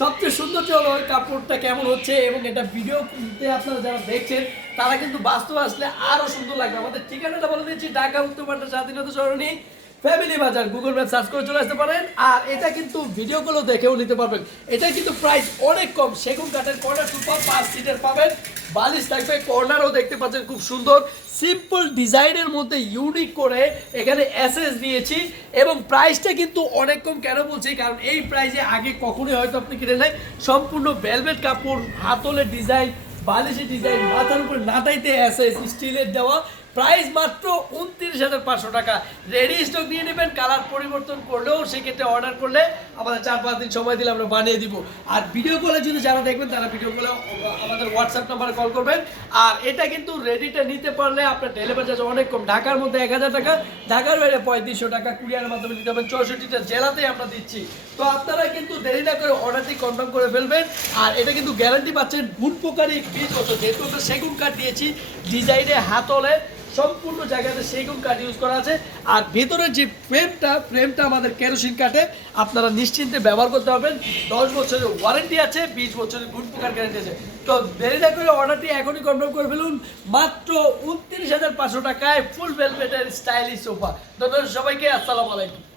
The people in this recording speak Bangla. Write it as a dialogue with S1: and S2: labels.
S1: সবচেয়ে সুন্দর কাপড়টা কেমন হচ্ছে এবং যারা তারা কিন্তু বাস্তব আসলে সুন্দর লাগবে। আমাদের ঠিকানাটা বলে দিচ্ছি, ঢাকা, উত্তর পাল্টা Swadhinata Sarani. Family Bazar Google map search করে চলে আসতে পারেন। আর এটা কিন্তু ভিডিওগুলো দেখেও নিতে পারবেন। এটা কিন্তু প্রাইস অনেক কম। সেগুন কাঠের কর্নার সুপার পাঁচ সিটের পাবেন। বালিশ থাকবে কর্নারও দেখতে পাচ্ছেন খুব সুন্দর। সিম্পল ডিজাইনের মধ্যে ইউনিক করে এখানে এসএস দিয়েছি এবং প্রাইসটা কিন্তু অনেক কম। কেন বলছি? কারণ এই প্রাইসে আগে কখনোই হয়তো আপনি কিনে নেয় সম্পূর্ণ ভেলভেট কাপড়, হাতলের ডিজাইন বালিশের ডিজাইন মাথার উপর নাটাইতে এসএস স্টিলের দেওয়া। প্রাইস মাত্র উনত্রিশ হাজার পাঁচশো টাকা। রেডি স্টক নিয়ে নেবেন, কালার পরিবর্তন করলেও সেক্ষেত্রে অর্ডার করলে আমাদের চার পাঁচ দিন সময় দিলে আমরা বানিয়ে দিব। আর ভিডিও কলে যদি যারা দেখবেন, তারা ভিডিও কলে আমাদের হোয়াটসঅ্যাপ নাম্বারে কল করবেন। আর এটা কিন্তু রেডিটা নিতে পারলে আপনার ডেলিভারি চার্জ অনেক কম। ঢাকার মধ্যে এক হাজার টাকা, ঢাকার বাইরে পঁয়ত্রিশশো টাকা, কুরিয়ারের মাধ্যমে দিতে হবে চৌষট্টিটা জেলাতেই আমরা দিচ্ছি। তো আপনারা কিন্তু দেরি না করে অর্ডারটি কনফার্ম করে ফেলবেন। আর এটা কিন্তু গ্যারান্টি পাচ্ছেন পোকারি বিশ বছর যেহেতু সেগুন কাঠ দিয়েছি ডিজাইনে হাতলে সম্পূর্ণ জায়গাতে সেগুন কাঠ ইউজ করা আছে। আর ভেতরের যে ফ্রেমটা ফ্রেমটা আমাদের কেরোসিন কাঠে আপনারা নিশ্চিন্তে ব্যবহার করতে পারবেন। দশ বছরের ওয়ারেন্টি আছে, বিশ বছরের গুণ প্রকার গ্যারেন্টি আছে। তো দেরি না করে অর্ডারটি এখনই কনফার্ম করে ফেলুন। মাত্র উনত্রিশ হাজার পাঁচশো টাকায় ফুল ভেলভেটের স্টাইলিশ সোফা ধন্যবাদ সবাইকে, আসসালামু আলাইকুম।